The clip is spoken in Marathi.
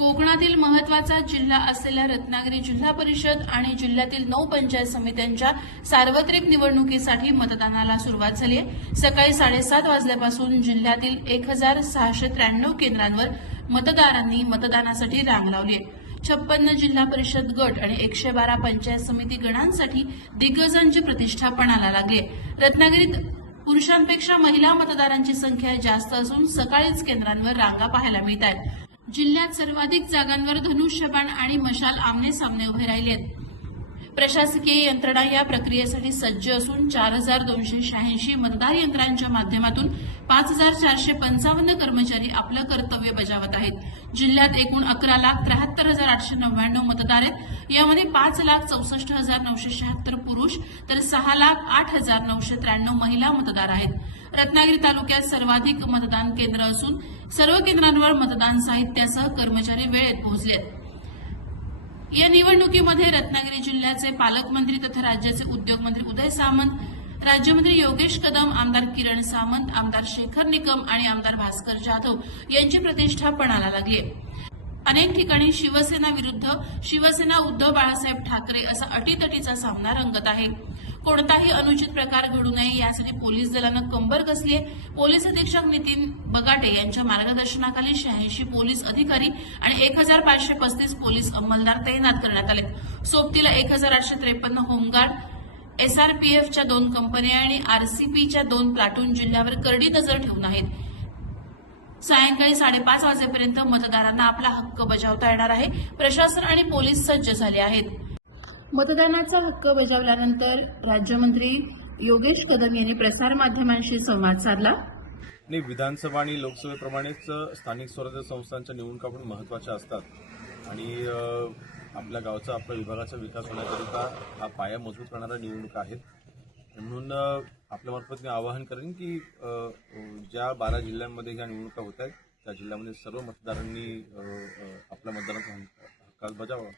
कोकणातील महत्त्वाचा जिल्हा असलेल्या रत्नागिरी जिल्हा परिषद आणि जिल्ह्यातील 9 पंचायत समित्यांच्या सार्वत्रिक निवडणुकीसाठी मतदानाला सुरुवात झाली आहे। सकाळी 7:30 वाजल्यापासून जिल्ह्यातील 1693 केंद्रांवर मतदारांनी मतदानासाठी रांग लावली आहे। 56 जिल्हा परिषद गट आणि 112 पंचायत समिती गणांसाठी दिग्गजांची प्रतिष्ठा पणाला लागली आहे। रत्नागिरीत पुरुषांपेक्षा महिला मतदारांची संख्या जास्त असून सकाळीच केंद्रांवर रांगा पाहायला मिळत आहेत। जिल्ह्यात सर्वाधिक जागांवर धनुष्यबाण आणि मशाल आमने सामने उभे राहिले आहेत। प्रशासकीय यंत्रणा या प्रक्रियेसाठी सज्ज असून 4286 मतदार यंत्रांच्या माध्यमातून 5455 कर्मचारी आपलं कर्तव्य बजावत आहेत। जिल्ह्यात एकूण 11,73,899 मतदार आहेत। यामध्ये 5,64,976 पुरुष तर 6,08,993 महिला मतदार आहेत। रत्नागिरी तालुक्यात सर्वाधिक मतदान केंद्र असून सर्व केंद्रांवर मतदान साहित्यासह कर्मचारी वेळेत पोहोचले। या निवडणुकीमध्ये रत्नागिरी जिल्ह्याचे पालकमंत्री तथा राज्याचे उद्योगमंत्री उदय सामंत, राज्यमंत्री योगेश कदम, आमदार किरण सामंत, आमदार शेखर निकम आणि आमदार भास्कर जाधव यांची प्रतिष्ठा पणाला लागली आहे। अनेक ठिकाणी शिवसेना विरुद्ध शिवसेना उद्धव बाळासाहेब ठाकरे असा अटीतटीचा सामना रंगत आहे। कोणताही अनुचित प्रकार घडू नये यासाठी पोलीस दलानं कंबर कसली आहे। पोलीस अधीक्षक नितीन बगाटे यांच्या मार्गदर्शनाखाली 86 पोलीस अधिकारी आणि 1535 पोलीस अंमलदार तैनात करण्यात आले। सोबतीला 1853 होमगार्ड, एसआरपीएफच्या 2 कंपन्या आणि आरसीपीच्या 2 प्लाटून जिल्ह्यावर करडी नजर ठेवून आहेत। सायंकाळी 5:30 वाजेपर्यंत मतदारांना आपला हक्क बजावता येणार आहे। प्रशासन आणि पोलीस सज्ज झाले आहेत। मतदानाचा हक्क बजावल्यानंतर राज्यमंत्री योगेश कदम यांनी प्रसारमाध्यमांशी संवाद साधला। विधानसभा आणि लोकसभेप्रमाणेच स्थानिक स्वराज्य संस्थांच्या निवडणुका पण महत्त्वाच्या असतात आणि आपल्या गावचा आपल्या विभागाचा विकास होण्याकरिता हा पाया मजबूत करणाऱ्या निवडणुका आहेत। म्हणून आपल्यामार्फत मी आवाहन करेन की ज्या 12 जिल्ह्यांमध्ये ह्या निवडणुका होत आहेत त्या जिल्ह्यामध्ये सर्व मतदारांनी आपल्या मतदानाचा हक्क बजावावा।